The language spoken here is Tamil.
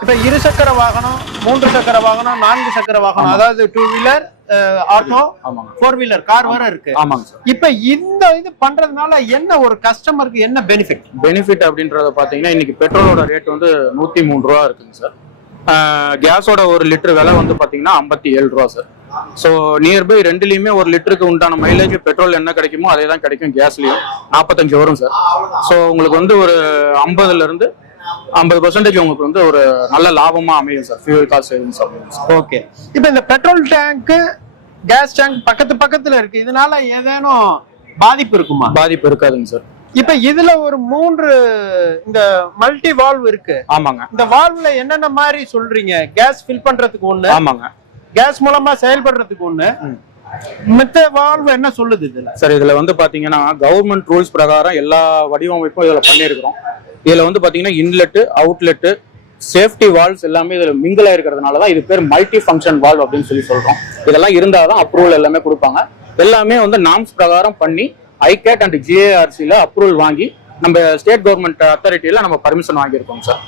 இப்ப இரு சக்கர வாகனம், 3 சக்கர வாகனம், 4 சக்கர வாகனம், அதாவது 2 வீலர், ஆட்டோ, 4 வீலர் கார் வர இருக்கு. ஆமாங்க சார். இப்ப இந்த இது பண்றதுனால என்ன ஒரு கஸ்டமருக்கு என்ன பெனிஃபிட் அப்படின்றத பாத்தீங்கன்னா இன்னைக்கு பெட்ரோலோட ரேட் வந்து 103 ரூபா இருக்குங்க சார். கேஸோட 1 லிட்டர் விலை வந்து பாத்தீங்கன்னா 57 ரூபா சார். ஸோ நியர்பை ரெண்டுலயுமே 1 லிட்டருக்கு உண்டான மைலேஜ் பெட்ரோல் என்ன கிடைக்குமோ அதே தான் கிடைக்கும். கேஸ்லயும் 45 வரும் சார். ஸோ உங்களுக்கு வந்து ஒரு 50ல இருந்து 50% உங்களுக்கு வந்து ஒரு நல்ல லாபமா அமையும் சார். ஃபியூல் காஸ்ட் சேவிங்ஸ் அமையும். ஓகே. இப்போ இந்த பெட்ரோல் டேங்க், கேஸ் டேங்க் பக்கத்துல இருக்கு. இதனால ஏதேனும் பாதிப்பு இருக்குமா? பாதிப்பு இருக்காதுங்க சார். இப்ப இதுல ஒரு 3 இந்த மல்டி வால்வ் இருக்கு. ஆமாங்க. இந்த வால்வ்ல என்னென்ன மாதிரி சொல்றீங்க? கேஸ் ஃபில் பண்றதுக்கு ஒண்ணு, ஆமாங்க, கேஸ் மூலமா செயல்படுறதுக்கு ஒண்ணு, மித்த வால்வ் என்ன சொல்லுது இதுல? சார் இதுல வந்து பாத்தீங்கன்னா கவர்மெண்ட் ரூல்ஸ் பிரகாரம் எல்லா வடிவமைப்பும் இதுல பண்ணியிருக்கிறோம். இதுல வந்து பாத்தீங்கன்னா இன்லெட், அவுட்லெட், சேஃப்டி வால்வ்ஸ் எல்லாமே இதுல மிங்கிள் ஆயிருக்கிறதுனாலதான் இது பேர் மல்டி ஃபங்க்ஷன் வால்வ் அப்படின்னு சொல்றோம். இதெல்லாம் இருந்தாதான் அப்ரூவல் எல்லாமே கொடுப்பாங்க. எல்லாமே வந்து நாம்ஸ் பிரகாரம் பண்ணி ஐகேட் அண்ட் ஜிஏஆர்சில அப்ரூவல் வாங்கி நம்ம ஸ்டேட் கவர்மெண்ட் அத்தாரிட்டியில நம்ம பர்மிஷன் வாங்கியிருக்கோம் சார்.